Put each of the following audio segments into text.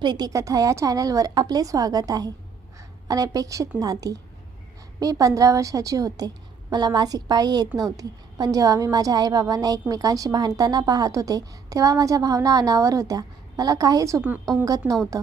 प्रीतिकथा या चॅनलवर आपले स्वागत आहे. अनपेक्षित नाती. मी 15 वर्षाची होते. मला मासिक पाळी येत नव्हती, पण जेव्हा मी माझ्या आईबाबांना एकमेकांशी भांडताना पाहत होते तेव्हा माझ्या भावना अनावर होत्या. मला काहीच उमगत नव्हतं,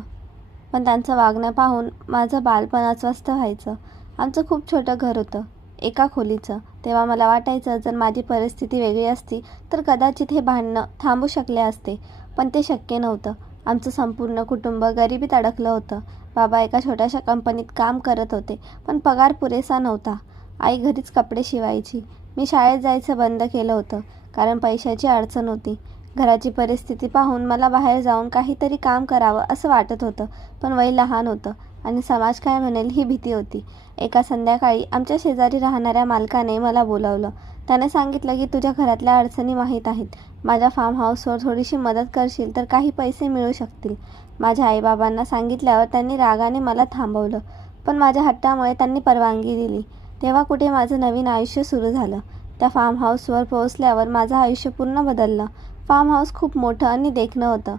पण त्यांचं वागणं पाहून माझं बालपण अस्वस्थ व्हायचं. आमचं खूप छोटं घर होतं, एका खोलीचं. तेव्हा मला वाटायचं जर माझी परिस्थिती वेगळी असती तर कदाचित हे भांडणं थांबू शकले असते, पण ते शक्य नव्हतं. आमचं संपूर्ण कुटुंब गरिबीत अडकलं होतं. बाबा एका छोट्याशा कंपनीत काम करत होते, पण पगार पुरेसा नव्हता. आई घरीच कपडे शिवायची. मी शाळेत जायचं बंद केलं होतं, कारण पैशाची अडचण होती. घराची परिस्थिती पाहून मला बाहेर जाऊन काहीतरी काम करावं असं वाटत होतं, पण वय लहान होतं आणि समाज काय म्हणेल ही भीती होती. एका संध्याकाळी आमच्या शेजारी राहणाऱ्या मालकाने मला बोलावलं. त्याने सांगितलं की तुझ्या घरातल्या अडचणी माहीत आहेत. माझ्या फार्म हाऊसवर थोडीशी मदत करशील तर काही पैसे मिळू शकतील. माझ्या आईबाबांना सांगितल्यावर त्यांनी रागाने मला थांबवलं, पण माझ्या हट्टामुळे त्यांनी परवानगी दिली. तेव्हा कुठे माझं नवीन आयुष्य सुरू झालं. त्या फार्म हाऊसवर पोहोचल्यावर माझं आयुष्य पूर्ण बदललं. फार्म हाऊस खूप मोठं आणि देखणं होतं.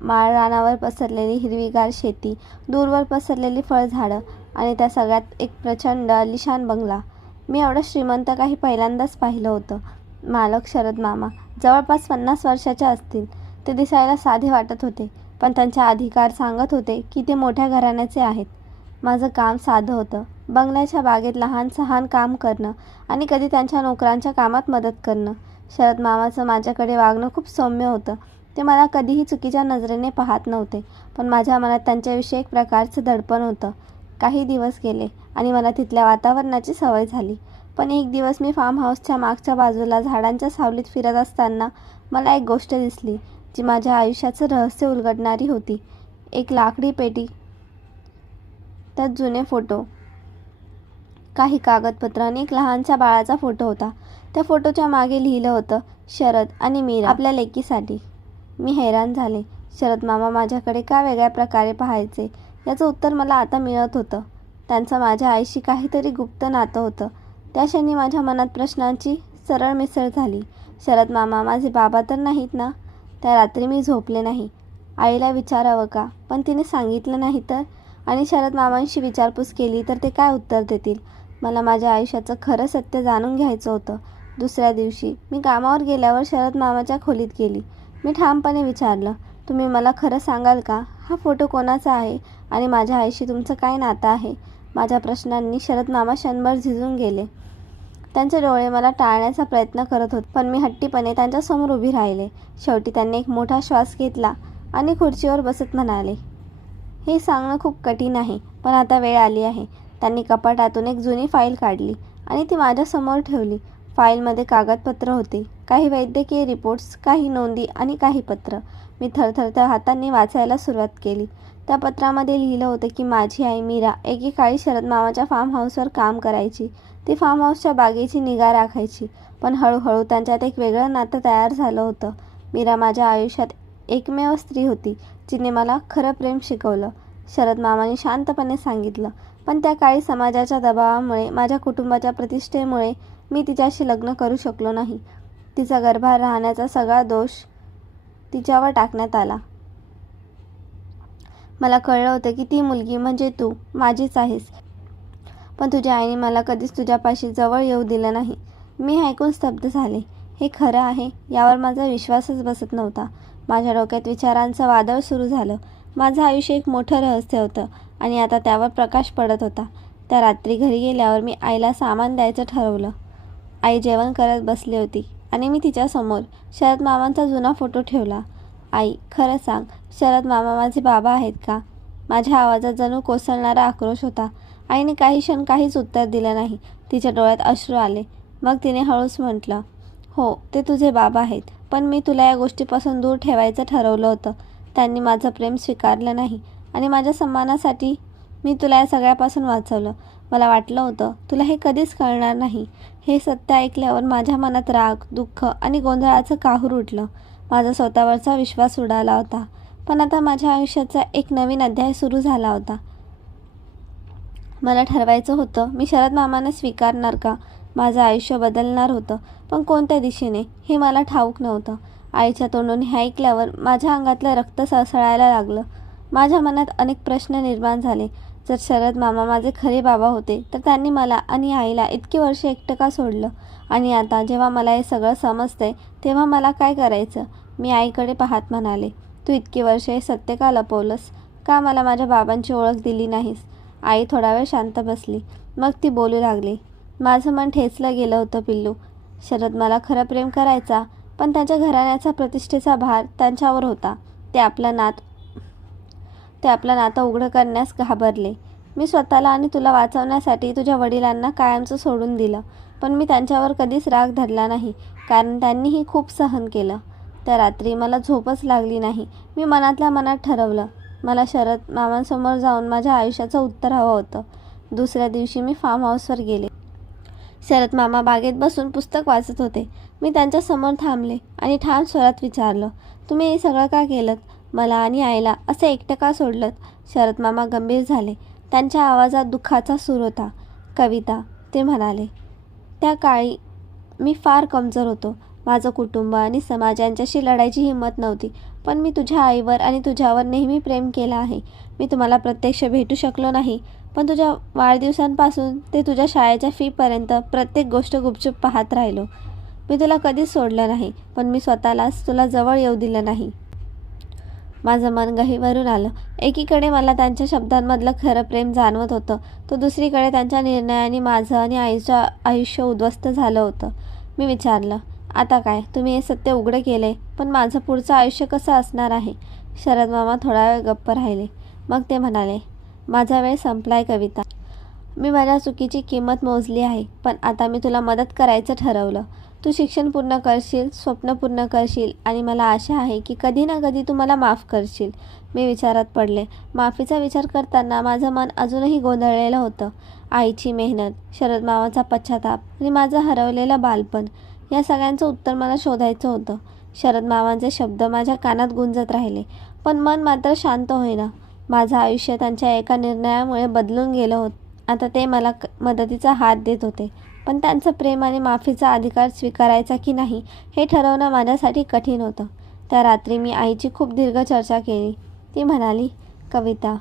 माळरानावर पसरलेली हिरवीगार शेती, दूरवर पसरलेली फळझाडं आणि त्या सगळ्यात एक प्रचंड आलिशान बंगला. मी एवढं श्रीमंत काही पहिल्यांदाच पाहिलं होतं. मालक शरद मामा जवळपास 50 वर्षाचे असतील. ते दिसायला साधे वाटत होते, पण त्यांचे अधिकार सांगत होते की ते मोठ्या घराण्याचे आहेत. माझं काम साधं होतं. बंगल्याच्या बागेत लहान सहान काम करणं आणि कधी त्यांच्या नोकरांच्या कामात मदत करणं. शरद मामाचं माझ्याकडे वागणं खूप सौम्य होतं. ते मला कधीही चुकीच्या नजरेने पाहत नव्हते, पण माझ्या मनात त्यांच्याविषयी एक प्रकारचं दडपण होतं. काही दिवस गेले आणि मला तिथल्या वातावरणाची सवय झाली. पण एक दिवस मी फार्म हाऊसच्या मागच्या बाजूला झाडांच्या सावलीत फिरत असताना मला एक गोष्ट दिसली, जी माझ्या आयुष्याचं रहस्य उलगडणारी होती. एक लाकडी पेटी, त्यात जुने फोटो, काही कागदपत्र आणि एक लहानच्या बाळाचा फोटो होता. त्या फोटोच्या मागे लिहिलं होतं, शरद आणि मीरा आपल्या लेकीसाठी. मी हैराण झाले. शरद मामा माझ्याकडे का वेगळ्या प्रकारे पाहायचे याचं उत्तर मला आता मिळत होतं. त्यांचं माझ्या आईशी काहीतरी गुप्त नातं होतं. त्या क्षणी माझ्या मनात प्रश्नांची सरळ मिसळ झाली. शरद मामा माझे बाबा तर नाहीत ना? त्या रात्री मी झोपले नाही. आईला विचारावं का, पण तिने सांगितलं नाही तर? आणि शरद मामांशी विचारपूस केली तर ते काय उत्तर देतील? मला माझ्या आयुष्याचं खरं सत्य जाणून घ्यायचं होतं. दुसऱ्या दिवशी मी कामावर गेल्यावर शरद मामाच्या खोलीत गेली. मी ठामपणे विचारलं, तुम्ही मला खरं सांगाल का? हा फोटो कोणाचा आहे आणि माझ्या आईशी तुमचं काय नातं आहे? माझ्या प्रश्नांनी शरद मामा क्षणभर झिजून गेले. त्यांचे डोळे मला टाळण्याचा प्रयत्न करत होते, पण मी हट्टीपणे त्यांच्यासमोर उभी राहिले. शेवटी त्यांनी एक मोठा श्वास घेतला आणि खुर्चीवर बसत म्हणाले, हे सांगणं खूप कठीण आहे, पण आता वेळ आली आहे. त्यांनी कपाटातून एक जुनी फाईल काढली आणि ती माझ्यासमोर ठेवली. फाईलमध्ये कागदपत्र होते, काही वैद्यकीय रिपोर्ट्स, काही नोंदी आणि काही पत्र. मी थरथरत्या हातांनी वाचायला सुरुवात केली. त्या पत्रामध्ये लिहिलं होतं की माझी आई मीरा एकेकाळी शरद मामाच्या फार्म हाऊसवर काम करायची. ती फार्म हाऊसच्या बागेची निगा राखायची, पण हळूहळू त्यांच्यात एक वेगळं नातं तयार झालं होतं. मीरा माझ्या आयुष्यात एकमेव स्त्री होती, जिने मला खरं प्रेम शिकवलं. शरद मामांनी शांतपणे सांगितलं, पण त्या काळी समाजाच्या दबावामुळे, माझ्या कुटुंबाच्या प्रतिष्ठेमुळे मी तिच्याशी लग्न करू शकलो नाही. तिचा गर्भात राहण्याचा सगळा दोष तिच्यावर टाकण्यात आला. मला कळलं होतं की ती मुलगी म्हणजे तू माझीच आहेस, पण तुझ्या आईने मला कधीच तुझ्यापाशी जवळ येऊ दिलं नाही. मी ऐकून स्तब्ध झाले. हे खरं आहे यावर माझा विश्वासच बसत नव्हता. माझ्या डोक्यात विचारांचं वादळ सुरू झालं. माझं आयुष्य एक मोठं रहस्य होतं आणि आता त्यावर प्रकाश पडत होता. त्या रात्री घरी गेल्यावर मी आईला सामान द्यायचं ठरवलं. आई जेवण करत बसली होती आणि मी तिच्यासमोर शरद मामांचा जुना फोटो ठेवला. आई, खरं सांग, शरद मामा माझे बाबा आहेत का? माझ्या आवाजात जणू कोसळणारा आक्रोश होता. आईने काही क्षण काहीच उत्तर दिलं नाही. तिच्या डोळ्यात अश्रू आले. मग तिने हळूच म्हटलं, हो, ते तुझे बाबा आहेत, पण मी तुला या गोष्टीपासून दूर ठेवायचं ठरवलं होतं. त्यांनी माझं प्रेम स्वीकारलं नाही आणि माझ्या सन्मानासाठी मी तुला या सगळ्यापासून वाचवलं. मला वाटलं होतं तुला हे कधीच कळणार नाही. हे सत्य ऐकल्यावर माझ्या मनात राग, दुःख आणि गोंधळाचं काहूर उठलं. माझा स्वतःवरचा विश्वास उडाला होता. पण आता माझ्या आयुष्याचा एक नवीन अध्याय सुरू झाला होता. मला ठरवायचं होतं, मी शरद मामांना स्वीकारणार का? माझं आयुष्य बदलणार होतं, पण कोणत्या दिशेने हे मला ठाऊक नव्हतं. आईच्या तोंडून हे ऐकल्यावर माझ्या अंगातलं रक्त सळसळायला लागलं. माझ्या मनात अनेक प्रश्न निर्माण झाले. जर शरद मामा माझे खरे बाबा होते तर त्यांनी मला आणि आईला इतकी वर्षे एकटं का सोडलं? आणि आता जेव्हा मला हे सगळं समजतंय तेव्हा मला काय करायचं? मी आईकडे पाहत म्हणाले, तू इतकी वर्षे हे सत्य का लपवलंस? का मला माझ्या बाबांची ओळख दिली नाहीस? आई थोडा वेळ शांत बसली. मग ती बोलू लागली, माझं मन ठेचलं गेलं होतं पिल्लू. शरद मला खरं प्रेम करायचा, पण त्यांच्या घराण्याचा प्रतिष्ठेचा भार त्यांच्यावर होता. ते आपलं नातं उघडं करण्यास घाबरले. मी स्वतःला आणि तुला वाचवण्यासाठी तुझ्या वडिलांना कायमचं सोडून दिलं. पण मी त्यांच्यावर कधीच राग धरला नाही, कारण त्यांनीही खूप सहन केलं. त्या रात्री मला झोपच लागली नाही. मी मनातल्या मनात ठरवलं, मला शरद मामांसमोर जाऊन माझ्या आयुष्याचं उत्तर हवं होतं. दुसऱ्या दिवशी मी फार्म हाऊसवर गेले. शरद मामा बागेत बसून पुस्तक वाचत होते. मी त्यांच्यासमोर थांबले आणि ठाम स्वरात विचारलं, तुम्ही हे सगळं का केलं? मला आणि आईला असं एकटं का सोडलं? शरद मामा गंभीर झाले. त्यांच्या आवाजात दुःखाचा सूर होता. कविता, ते म्हणाले, त्या काळी मी फार कमजोर होतो. माझं कुटुंब आणि समाज यांच्याशी लढायची हिंमत नव्हती. पण मी तुझ्या आईवर आणि तुझ्यावर नेहमी प्रेम केलं आहे. मी तुम्हाला प्रत्यक्ष भेटू शकलो नाही, पण तुझ्या वाढदिवसांपासून ते तुझ्या शाळेच्या फीपर्यंत प्रत्येक गोष्ट गुपचूप पाहत राहिलो. मी तुला कधीच सोडलं नाही, पण मी स्वतःलाच तुला जवळ येऊ दिलं नाही. माझं मन गहिवरून आलं. एकीकडे मला त्यांच्या शब्दांमधलं खरं प्रेम जाणवत होतं, तर दुसरीकडे त्यांच्या निर्णयाने माझं आणि आईचं आयुष्य उद्ध्वस्त झालं होतं. मी विचारलं, आता काय? तुम्ही हे सत्य उघडं केले, पण माझं पुढचं आयुष्य कसं असणार आहे? शरद मामा थोडा वेळ गप्प राहिले. मग ते म्हणाले, माझा वेळ संपलाय कविता. मी माझ्या चुकीची किंमत मोजली आहे, पण आता मी तुला मदत करायचं ठरवलं. तू शिक्षण पूर्ण करशील, स्वप्न पूर्ण करशील आणि मला आशा आहे की कधी ना कधी तू मला माफ करशील. मी विचारात पडले. माफीचा विचार करताना माझं मन अजूनही गोंधळलेलं होतं. आईची मेहनत, शरद मामाचा पश्चाताप आणि माझं हरवलेलं बालपण, या सगळ्यांचं उत्तर मला शोधायचं होतं. शरद मामांचे शब्द माझ्या कानात गुंजत राहिले, पण मन मात्र शांत होईना. माझं आयुष्य त्यांच्या एका निर्णयामुळे बदलून गेलं होतं. आता ते मला मदतीचा हात देत होते, पण त्यांचं प्रेम आणि माफीचा अधिकार स्वीकारायचा की नाही हे ठरवणं माझ्यासाठी कठीण होतं. त्या रात्री मी आईची खूप दीर्घ चर्चा केली. ती म्हणाली, कविता,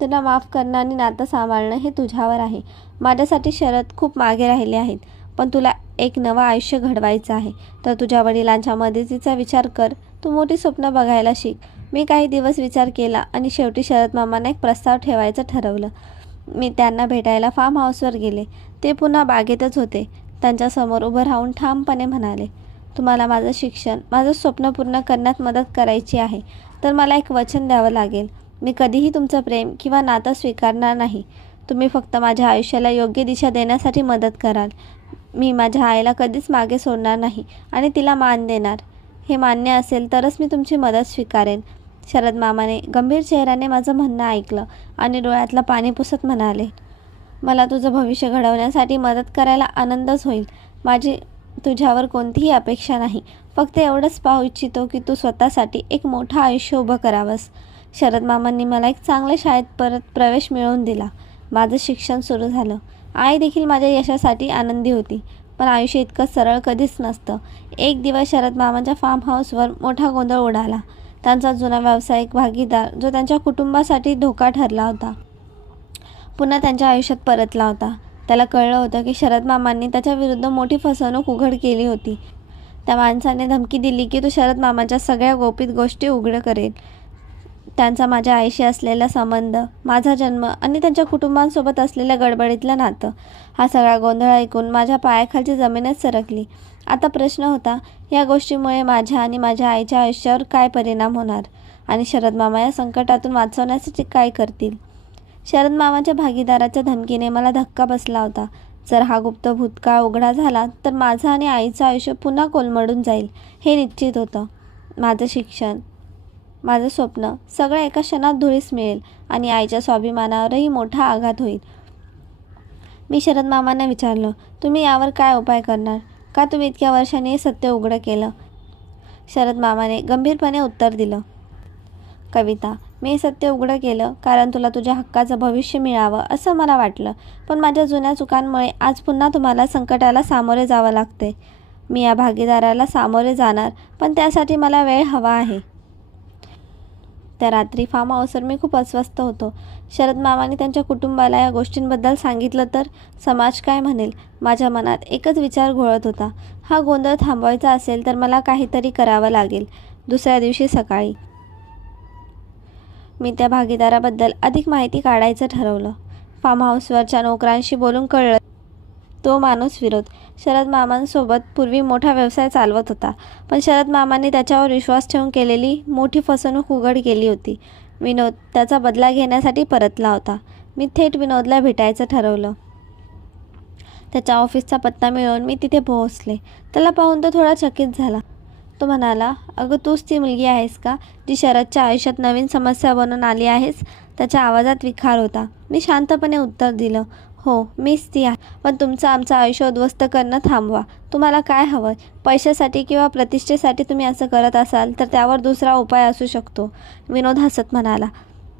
तुला माफ करणं आणि नातं सांभाळणं हे तुझ्यावर आहे. माझ्यासाठी शरद खूप मागे राहिले आहेत, पण तुला एक नवं आयुष्य घडवायचं आहे, तर तुझ्या वडिलांच्या मदतीचा विचार कर. तू मोठी स्वप्न बघायला शिक. मी काही दिवस विचार केला आणि शेवटी शरद मामांना एक प्रस्ताव ठेवायचं ठरवलं. मी त्यांना भेटायला फार्म हाऊसवर गेले. ते पुन्हा बागेतच होते. त्यांच्यासमोर उभं राहून ठामपणे म्हणाले, तुम्हाला माझं शिक्षण, माझं स्वप्न पूर्ण करण्यात मदत करायची आहे, तर मला एक वचन द्यावं लागेल. मी कधीही तुमचं प्रेम किंवा नातं स्वीकारणार नाही. तुम्ही फक्त माझ्या आयुष्याला योग्य दिशा देण्यासाठी मदत कराल. मी माझ्या आईला कधीच मागे सोडणार नाही आणि तिला मान देणार. हे मान्य असेल तरच मी तुमची मदत स्वीकारेन. शरद मामाने गंभीर चेहऱ्याने माझं म्हणणं ऐकलं आणि डोळ्यातलं पाणी पुसत म्हणाले, मला तुझं भविष्य घडवण्यासाठी मदत करायला आनंदच होईल. माझी तुझ्यावर कोणतीही अपेक्षा नाही. फक्त एवढंच पाहू इच्छितो की तू स्वतःसाठी एक मोठं आयुष्य उभं करावंस. शरद मामांनी मला एक चांगल्या शाळेत परत प्रवेश मिळवून दिला. माझं शिक्षण सुरू झालं. आई देखील माझ्या यशासाठी आनंदी होती. पण आयुष्य इतकं सरळ कधीच नसतं. एक दिवस शरद मामांच्या फार्म हाऊसवर मोठा गोंधळ उडाला. त्यांचा जुना व्यावसायिक भागीदार, जो त्यांच्या कुटुंबासाठी धोका ठरला होता, पुन्हा त्यांच्या आयुष्यात परतला होता. त्याला कळलं होतं की शरद मामांनी त्याच्याविरुद्ध मोठी फसवणूक उघड केली होती. त्या माणसाने धमकी दिली की तो शरद मामांच्या सगळ्या गोपनीय गोष्टी उघड करेल. त्यांचा माझ्या आईशी असलेला संबंध, माझा जन्म आणि त्यांच्या कुटुंबांसोबत असलेल्या गडबडीतलं नातं, हा सगळा गोंधळ ऐकून माझ्या पायाखालची जमीनच सरकली. आता प्रश्न होता, या गोष्टीमुळे माझ्या आणि माझ्या आईच्या आयुष्यावर काय परिणाम होणार आणि शरद मामा या संकटातून वाचवण्यासाठी काय करतील? शरद मामाच्या भागीदाराच्या धमकीने मला धक्का बसला होता. जर हा गुप्त भूतकाळ उघडा झाला तर माझं आणि आईचं आयुष्य पुन्हा कोलमडून जाईल हे निश्चित होतं. माझं शिक्षण, माझं स्वप्न सगळं एका क्षणात धुळीस मिळेल आणि आईच्या स्वाभिमानावरही मोठा आघात होईल. मी शरद मामांना विचारलं, तुम्ही यावर काय उपाय करणार? का तुम्ही इतक्या वर्षांनी हे सत्य उघडं केलं? शरद मामाने गंभीरपणे उत्तर दिलं, कविता, मी हे सत्य उघडं केलं कारण तुला तुझ्या हक्काचं भविष्य मिळावं असं मला वाटलं. पण माझ्या जुन्या चुकांमुळे आज पुन्हा तुम्हाला संकटाला सामोरे जावं लागते. मी या भागीदाराला सामोरे जाणार, पण त्यासाठी मला वेळ हवा आहे. त्या रात्री फार्म हाऊसवर मी खूप अस्वस्थ होतो. शरद मामांनी त्यांच्या कुटुंबाला या गोष्टींबद्दल सांगितलं तर समाज काय म्हणेल? माझ्या मनात एकच विचार घोळत होता. हा गोंधळ थांबवायचा असेल तर मला काहीतरी करावं लागेल. दुसऱ्या दिवशी सकाळी मी त्या भागीदाराबद्दल अधिक माहिती काढायचं ठरवलं. फार्म हाऊसवरच्या नोकरांशी बोलून कळलं तो माणूस विनोद शरद मामांसोबत पूर्वी मोठा व्यवसाय चालवत होता. पण शरद मामांनी त्याच्यावर विश्वास ठेवून केलेली मोठी फसवणूक उघड केली होती. विनोद त्याचा बदला घेण्यासाठी परतला होता. मी थेट विनोदला भेटायचं ठरवलं. त्याच्या ऑफिसचा पत्ता मिळवून मी तिथे पोहोचले. त्याला पाहून तो थोडा चकित झाला. तो म्हणाला, अगं तूच ती मुलगी आहेस का जी शरदच्या आयुष्यात नवीन समस्या बनून आली आहेस? त्याच्या आवाजात विखार होता. मी शांतपणे उत्तर दिलं, हो मीच ती आहे. पण तुमचं आमचं आयुष्य उद्ध्वस्त करणं थांबवा. तुम्हाला काय हवं? पैशासाठी किंवा प्रतिष्ठेसाठी तुम्ही असं करत असाल तर त्यावर दुसरा उपाय असू शकतो. विनोद हसत म्हणाला,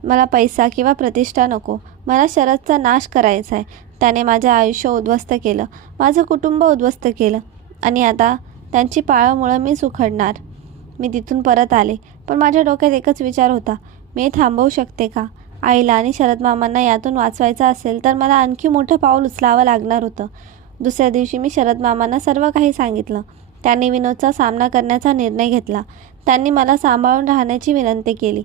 मला पैसा किंवा प्रतिष्ठा नको. मला शरदचा नाश करायचा आहे. त्याने माझं आयुष्य उद्ध्वस्त केलं, माझं कुटुंब उद्ध्वस्त केलं आणि आता त्यांची पाळंमुळं मी उखडणार. मी तिथून परत आले. पण माझ्या डोक्यात एकच विचार होता, मी हे थांबवू शकते का? आईला आणि शरद मामांना यातून वाचवायचं असेल तर मला आणखी मोठं पाऊल उचलावं लागणार होतं. दुसऱ्या दिवशी मी शरद मामांना सर्व काही सांगितलं. त्यांनी विनोदचा सामना करण्याचा निर्णय घेतला. त्यांनी मला सांभाळून राहण्याची विनंती केली.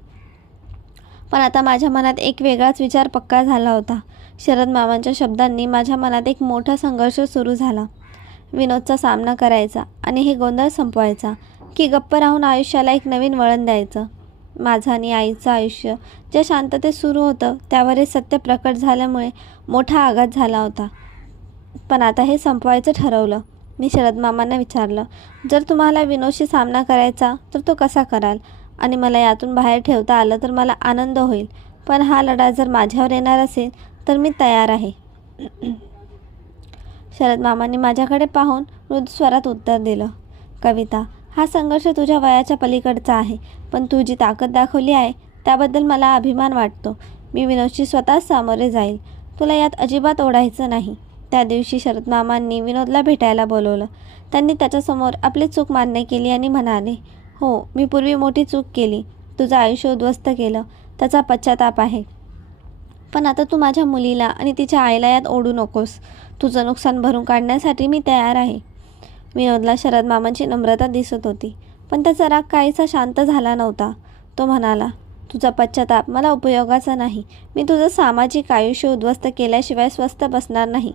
पण आता माझ्या मनात एक वेगळाच विचार पक्का झाला होता. शरद मामांच्या शब्दांनी माझ्या मनात एक मोठा संघर्ष सुरू झाला. विनोदचा सामना करायचा आणि हे गोंधळ संपवायचा, की गप्प राहून आयुष्याला एक नवीन वळण द्यायचं. माझं आणि आईचं आयुष्य ज्या शांततेत सुरू होतं त्यावर हे सत्य प्रकट झाल्यामुळे मोठा आघात झाला होता. पण आता हे संपवायचं ठरवलं. मी शरद मामांना विचारलं, जर तुम्हाला विनोदशी सामना करायचा तर तो कसा कराल? आणि मला यातून बाहेर ठेवता आलं तर मला आनंद होईल. पण हा लढा जर माझ्यावर येणार असेल तर मी तयार आहे. शरद मामांनी माझ्याकडे पाहून मृदू स्वरात उत्तर दिलं, कविता, हा संघर्ष तुझ्या वयाच्या पलीकडचा आहे. पण तू जी ताकद दाखवली आहे त्याबद्दल मला अभिमान वाटतो. मी विनोदशी स्वतःच सामोरे जाईल. तुला यात अजिबात ओढायचं नाही. त्या दिवशी शरद मामांनी विनोदला भेटायला बोलवलं. त्यांनी त्याच्यासमोर आपली चूक मान्य केली आणि म्हणाले, हो मी पूर्वी मोठी चूक केली. तुझं आयुष्य उद्ध्वस्त केलं. त्याचा पश्चाताप आहे. पण आता तू माझ्या मुलीला आणि तिच्या आईला यात ओढू नकोस. तुझं नुकसान भरून काढण्यासाठी मी तयार आहे. विनोदला शरद मामांची नम्रता दिसत होती. पण त्याचा राग काहीसा शांत झाला नव्हता. तो म्हणाला, तुझा पश्चाताप मला उपयोगाचा नाही. मी तुझं सामाजिक आयुष्य उद्ध्वस्त केल्याशिवाय स्वस्थ बसणार नाही.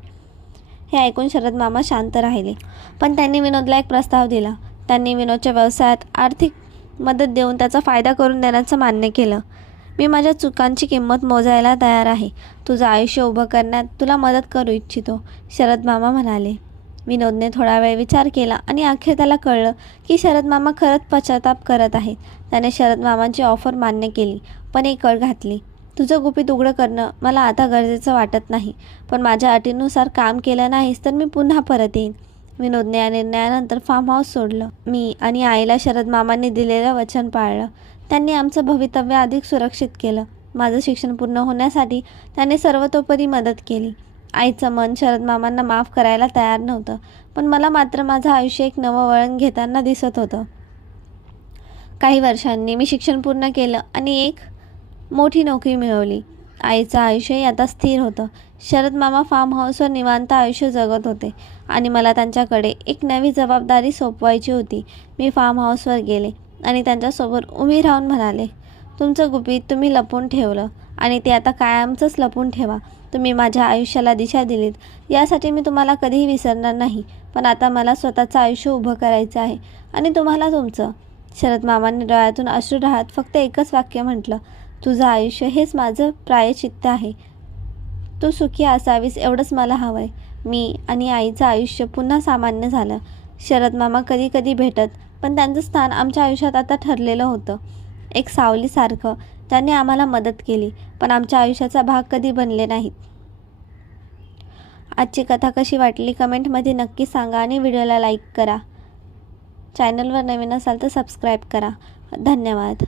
हे ऐकून शरद मामा शांत राहिले. पण त्यांनी विनोदला एक प्रस्ताव दिला. त्यांनी विनोदच्या व्यवसायात आर्थिक मदत देऊन त्याचा फायदा करून देण्याचं मान्य केलं. मी माझ्या चुकांची किंमत मोजायला तयार आहे. तुझं आयुष्य उभं करण्यात तुला मदत करू इच्छितो, शरद मामा म्हणाले. विनोदने थोडा वेळ विचार केला आणि अखेर त्याला कळलं की शरद मामा खरंच पश्चाताप करत आहेत. त्याने शरद मामांची ऑफर मान्य केली. पण एक अट घातली, तुझं गुपित उघडं करणं मला आता गरजेचं वाटत नाही. पण माझ्या अटीनुसार काम केलं नाहीस तर मी पुन्हा परत येईन. विनोदने या निर्णयानंतर फार्म हाऊस सोडलं. मी आणि आईला शरद मामांनी दिलेलं वचन पाळलं. त्यांनी आमचं भवितव्य अधिक सुरक्षित केलं. माझं शिक्षण पूर्ण होण्यासाठी त्यांनी सर्वतोपरी मदत केली. आईचं मन शरद मामांना माफ करायला तयार नव्हतं. पण मला मात्र माझं आयुष्य एक नवं वळण घेताना दिसत होतं. काही वर्षांनी मी शिक्षण पूर्ण केलं आणि एक मोठी नोकरी मिळवली. आईचं आयुष्यही आता स्थिर होतं. शरद मामा फार्म हाऊसवर निवांत आयुष्य जगत होते आणि मला त्यांच्याकडे एक नवी जबाबदारी सोपवायची होती. मी फार्म हाऊसवर गेले आणि त्यांच्यासोबत उभी राहून म्हणाले, तुमचं गुपित तुम्ही लपवून ठेवलं आणि ते आता कायमचंच लपवून ठेवा. तुम्ही माझ्या आयुष्याला दिशा दिलीत, यासाठी मी तुम्हाला कधीही विसरणार नाही. पण आता मला स्वतःचं आयुष्य उभं करायचं आहे आणि तुम्हाला तुमचं. शरद मामांनी डोळ्यातून अश्रू राहत फक्त एकच वाक्य म्हटलं, तुझं आयुष्य हेच माझं प्रायश्चित्त आहे. तू सुखी असावीस एवढंच मला हवं आहे. मी आणि आईचं आयुष्य पुन्हा सामान्य झालं. शरद मामा कधी कधी भेटत, पण त्यांचं स्थान आमच्या आयुष्यात आता ठरलेलं होतं. एक सावलीसारखं त्यांनी आम्हाला मदत केली, पण आमच्या आयुष्याचा भाग कधी बनले नाहीत. आजची कथा कशी वाटली कमेंटमध्ये नक्की सांगा आणि व्हिडिओला लाईक करा. चॅनलवर नवीन असाल तर सबस्क्राईब करा. धन्यवाद.